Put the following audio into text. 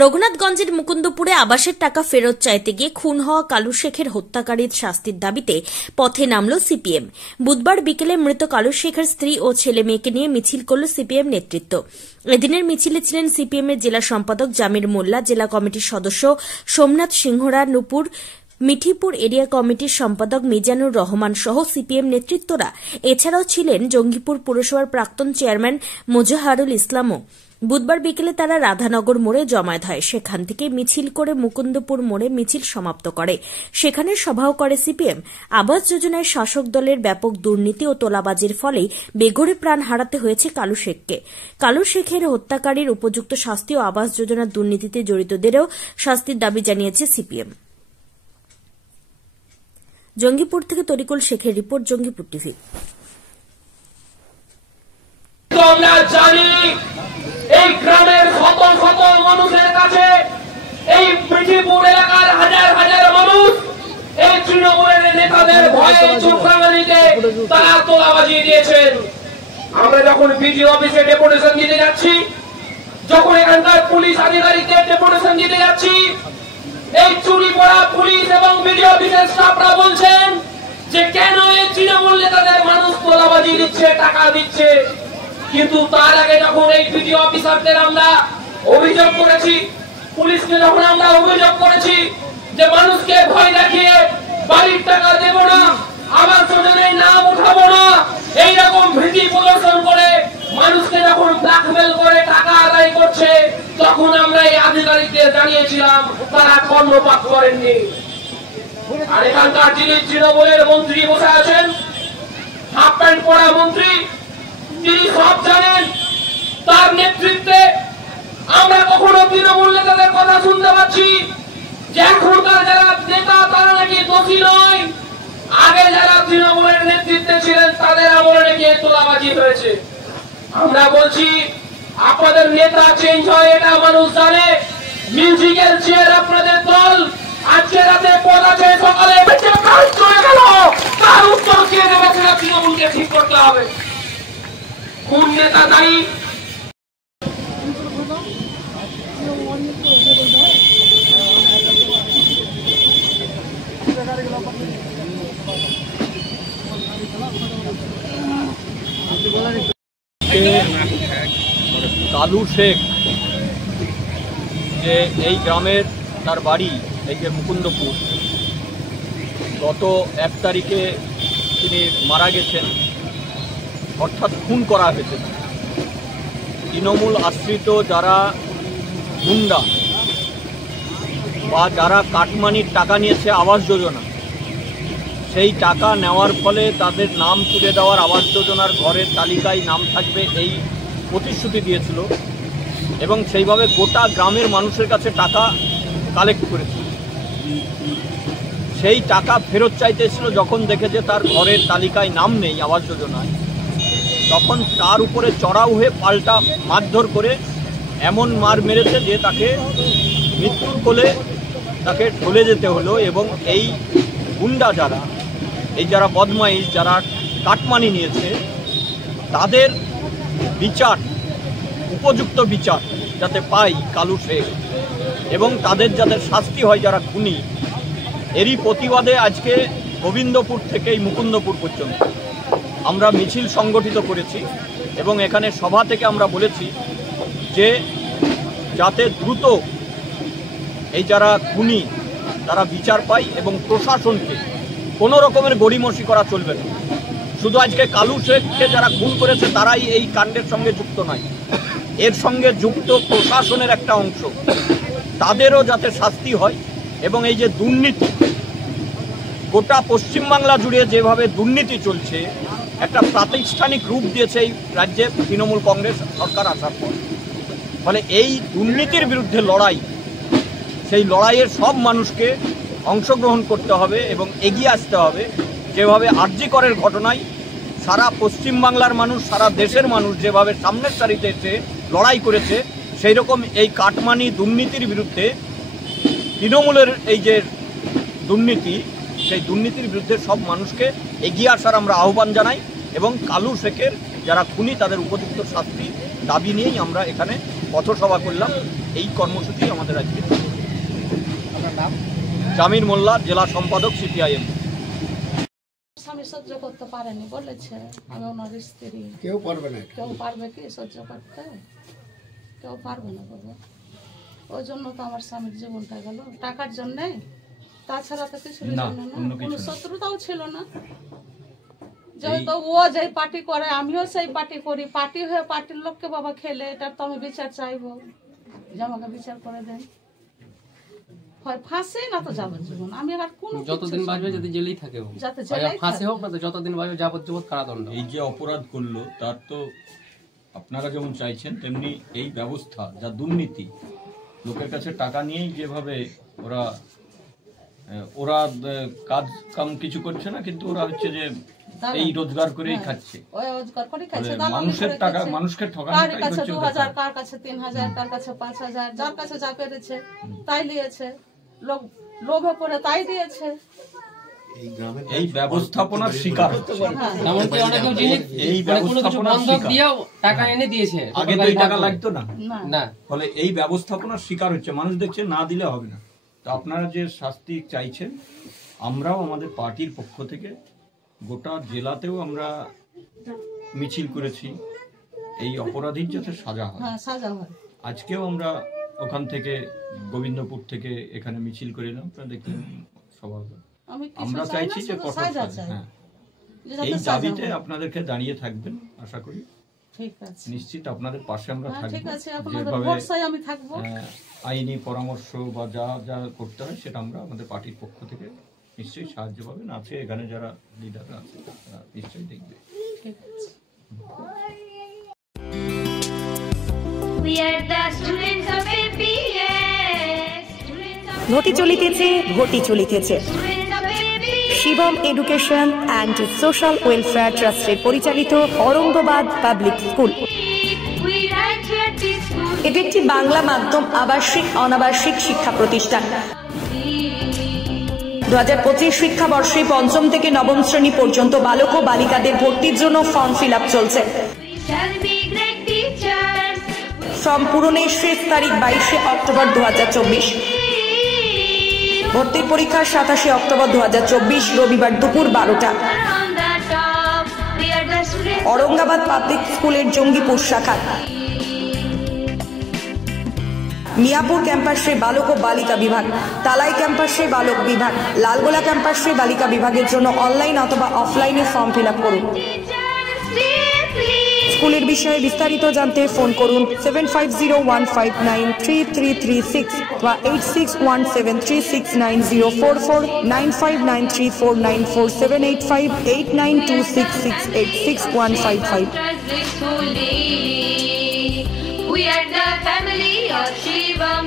রঘুনাথগঞ্জের মুকুন্দপুরে আবাসের টাকা ফেরত চাইতে গিয়ে খুন হওয়া কালু শেখের হত্যাকারীর শাস্তির দাবিতে পথে নামল সিপিএম। বুধবার বিকেলে মৃত কালু শেখের স্ত্রী ও ছেলে মেয়েকে নিয়ে মিছিল করল সিপিএম নেতৃত্ব। এদিনের মিছিলে ছিলেন সিপিএমের জেলা সম্পাদক জামির মোল্লা, জেলা কমিটির সদস্য সোমনাথ সিংহরা, নূপুর মিঠিপুর এরিয়া কমিটির সম্পাদক মিজানুর রহমান সহ সিপিএম নেতৃত্বরা। এছাড়াও ছিলেন জঙ্গিপুর পুরসভার প্রাক্তন চেয়ারম্যান মোজাহারুল ইসলামও। বুধবার বিকেলে তারা রাধানগর মোড়ে জমায়েত হয়। সেখান থেকে মিছিল করে মুকুন্দপুর মোড়ে মিছিল সমাপ্ত করে। সেখানে সভাও করে সিপিএম। আবাস যোজনায় শাসক দলের ব্যাপক দুর্নীতি ও তোলাবাজির ফলে বেঘরে প্রাণ হারাতে হয়েছে কালু শেখকে। কালু শেখের হত্যাকারীর উপযুক্ত শাস্তি ও আবাস যোজনার দুর্নীতিতে জড়িতদেরও শাস্তির দাবি জানিয়েছে সিপিএম। জঙ্গিপুর থেকে তরিকুল শেখের রিপোর্ট, জঙ্গিপুর টিভি। আমরা জানি এই গ্রামের শত শত মানুষের কাছে, এই মিঠিপুর এলাকার হাজার হাজার মানুষ এই তৃণমূলের নেতাদের ভয়ে চোখ রাঙানিতে তারা তোলাবাজি দিয়েছেন। আমরা যখন বিডিও অফিসে ডেপুটেশন দিতে যাচ্ছি, যখন এখানকার পুলিশ আধিকারিকদের ডেপুটেশন দিতে যাচ্ছি, এই চুরি করা পুলিশ এবং বিডিও অফিসের স্টাফরা বলছেন যে কেন এই তৃণমূল নেতাদের মানুষ তোলাবাজি দিচ্ছে, টাকা দিচ্ছে। কিন্তু তার আগে যখন এই বিডিও অফিসারদের আমরা অভিযোগ করেছি, পুলিশকে যখন আমরা অভিযোগ করেছি যে মানুষকে ভয় দেখিয়ে বাড়ির টাকা দেব না, আবাস যোজনায় নাম উঠাবো না, এইরকম ভীতি প্রদর্শন করে মানুষকে যখন ব্ল্যাকমেল করে টাকা আদায় করছে, তখন আমরা এই আধিকারিকদের জানিয়েছিলাম, তারা কর্ণপাত করেননি। আর এখানকার যিনি তৃণমূলের মন্ত্রী বসে আছেন, হাফ প্যান্ট পরা মন্ত্রী, তিনি সব জানেন। তার নেতৃত্বে আমরা কখনো তৃণমূল নেতাদের কথা শুনতে পাচ্ছি যে এখনকার যারা নেতা তারা নাকি দোষী নয়, আগে যারা তৃণমূলের নেতৃত্বে ছিলেন তাদের আমলে নাকি তোলাবাজি হয়েছে। আমরা বলছি আপনাদের নেতা চেঞ্জ হয়, এটা মানুষ জানে। মিউজিক্যাল চেয়ার আপনাদের দল, আজকে রাতে পদ আছে, সকালে চলে গেল, তার উত্তর কে দেবে সেটা তৃণমূলকে ঠিক করতে হবে। কোন নেতা দায়ী? কালু শেখ যে এই গ্রামের তার বাড়ি, এই যে মুকুন্দপুর, গত 1 তারিখে তিনি মারা গেছেন, অর্থাৎ খুন করা হয়েছে। তৃণমূল আশ্রিত যারা গুন্ডা বা যারা কাটমানির টাকা নিয়েছে আবাস যোজনা, সেই টাকা নেওয়ার ফলে তাদের নাম তুলে দেওয়ার, আবাস যোজনার ঘরের তালিকায় নাম থাকবে এই প্রতিশ্রুতি দিয়েছিল এবং সেইভাবে গোটা গ্রামের মানুষের কাছে টাকা কালেক্ট করেছিল। সেই টাকা ফেরত চাইতেছিল, যখন দেখেছে তার ঘরের তালিকায় নাম নেই আবাস যোজনায়, তখন তার উপরে চড়াও হয়ে পাল্টা মারধর করে এমন মার মেরেছে যে তাকে মৃত্যুর কোলে তাকে ঢলে যেতে হলো। এবং এই গুন্ডা যারা, এই যারা বদমাইশ, যারা কাটমানি নিয়েছে, তাদের বিচার, উপযুক্ত বিচার যাতে পাই কালু শেখ এবং তাদের যাদের শাস্তি হয় যারা খুনি, এরই প্রতিবাদে আজকে গোবিন্দপুর থেকে এই মুকুন্দপুর পর্যন্ত আমরা মিছিল সংগঠিত করেছি এবং এখানে সভা থেকে আমরা বলেছি যে যাতে দ্রুত এই যারা খুনি তারা বিচার পায় এবং প্রশাসনকে কোনো রকমের গড়িমসি করা চলবে না। শুধু আজকে কালু শেখকে যারা খুন করেছে তারাই এই কাণ্ডের সঙ্গে যুক্ত নয়, এর সঙ্গে যুক্ত প্রশাসনের একটা অংশ, তাদেরও যাতে শাস্তি হয়। এবং এই যে দুর্নীতি, গোটা পশ্চিমবাংলা জুড়ে যেভাবে দুর্নীতি চলছে, একটা প্রাতিষ্ঠানিক রূপ দিয়েছে এই রাজ্যে তৃণমূল কংগ্রেস সরকার আসার পর। ফলে এই দুর্নীতির বিরুদ্ধে লড়াই, সেই লড়াইয়ের সব মানুষকে অংশগ্রহণ করতে হবে এবং এগিয়ে আসতে হবে। যেভাবে আরজি করের ঘটনায় সারা পশ্চিমবাংলার মানুষ, সারা দেশের মানুষ যেভাবে সামনের সারিতে এসে লড়াই করেছে, সেই রকম এই কাটমানি দুর্নীতির বিরুদ্ধে তৃণমূলের এই যে দুর্নীতি, সেই দুর্নীতির বিরুদ্ধে সব মানুষকে এগিয়ে আসার আমরা আহ্বান জানাই এবং কালু শেখের যারা খুনি তাদের উপযুক্ত শাস্তি দাবি নিয়েই আমরা এখানে পথসভা করলাম। এই কর্মসূচি আমাদের আজকে। জামির মোল্লা, জেলা সম্পাদক, সিপিআইএম। স্বামী সহ্য করতে পারেনি বলেছে, আমি ওনার স্ত্রী। কেউ পারবে না, কেউ পারবে কি সহ্য করতে? কেউ পারবে না বাবা। ওই জন্য তো আমার স্বামীর জীবনটা গেল, টাকার জন্যে। তাছাড়া তো কিছু জন্য না, কোনো শত্রুতাও ছিল না। যেহেতু ও যেই পার্টি করে আমিও সেই পার্টি করি, পার্টি হয়ে পার্টির লোককে বাবা খেলে, এটার তো আমি বিচার চাইবো, যে আমাকে বিচার করে দেন। হয় ফাঁসি না তো যাবজ্জীবন। আমি আর কোনো যতদিন বাঁচবে যদি জেলেই থাকে, যাতে জেলেই ফাঁসি হোক না তো যতদিন বাঁচবে যাবজ্জীবন কারাদণ্ড। এই যে অপরাধ করলো তার তো আপনারা যেমন চাইছেন তেমনি এই ব্যবস্থা যা দুর্নীতি, লোকের কাছে টাকা নিয়েই যেভাবে ওরা কাজ কাম কিছু করছে না, কিন্তু ওরা হচ্ছে যে এই রোজগার করেই খাচ্ছে। ওই রোজগার করে খাচ্ছে, মানুষের টাকা মানুষকে ঠকানো। কার কাছে 2000, কার কাছে 3000, কার কাছে 5000, যার কাছে যা পেরেছে তাই নিয়েছে। লোক লোভে পড়ে তাই দিয়েছে। এই ব্যবস্থাপনার শিকার হচ্ছে। এমনকি অনেকেও জিনিস এই ব্যবস্থাপনার শিকার দিয়েও টাকা এনে দিয়েছে, আগে তো এই টাকা লাগতো না। না, ফলে এই ব্যবস্থাপনার শিকার হচ্ছে মানুষ। দেখছে না দিলে হবে না। তো আপনারা যে শাস্তি চাইছেন, আমরাও আমাদের পার্টির পক্ষ থেকে গোটা জেলাতেও আমরা মিছিল করেছি এই অপরাধীর যাতে সাজা হয়। আজকেও আমরা ওখান থেকে গোবিন্দপুর থেকে এখানে মিছিল করে এলাম, আপনারা দেখলেন সভা। আমরা চাইছি যে কঠোর সাজা। হ্যাঁ, এই দাবিতে আপনাদেরকে দাঁড়িয়ে থাকবেন আশা করি। নিশ্চিত আপনাদের পাশে আমরা থাকবো। যেভাবে আইনি পরামর্শ বা যা যা করতে হয় সেটা আমরা আমাদের পার্টির পক্ষ থেকে নিশ্চয়ই সাহায্য পাবেন। আছে এখানে যারা লিডাররা আছে তারা নিশ্চয়ই দেখবে। ঘটি চলিতেছে, ঘটি চলিতেছে। Shivam education and social welfare ট্রাস্টের পরিচালিত অরঙ্গবাদ পাবলিক স্কুল। এটি একটি বাংলা মাধ্যম আবাসিক অনাবাসিক শিক্ষা প্রতিষ্ঠান। 2025 শিক্ষাবর্ষে 5ম থেকে 9ম শ্রেণী পর্যন্ত বালক ও বালিকাদের ভর্তির জন্য ফর্ম ফিল আপ চলছে। ফর্ম পূরণের শেষ তারিখ 22 অক্টোবর 2024। ভর্তির পরীক্ষা 27 অক্টোবর 2024 রবিবার দুপুর 12টা। औरंगाबाद पाब्लिक स्कूलेर जंगीपुर शाखा, मियापुर कैम्पासे बालक और बालिका विभाग, तालाई कैम्पासे बालक विभाग, लालगोला कैम्पासे बालिका विभागेर जोन्नो अनलाइन अथवा अफलाइने फर्म फिल आप करुन। स्कूलेर विषये विस्तारित जानते फोन करुन 7501593336 বা 8617369044 9593494785 8926686155। We are the family of Shivam.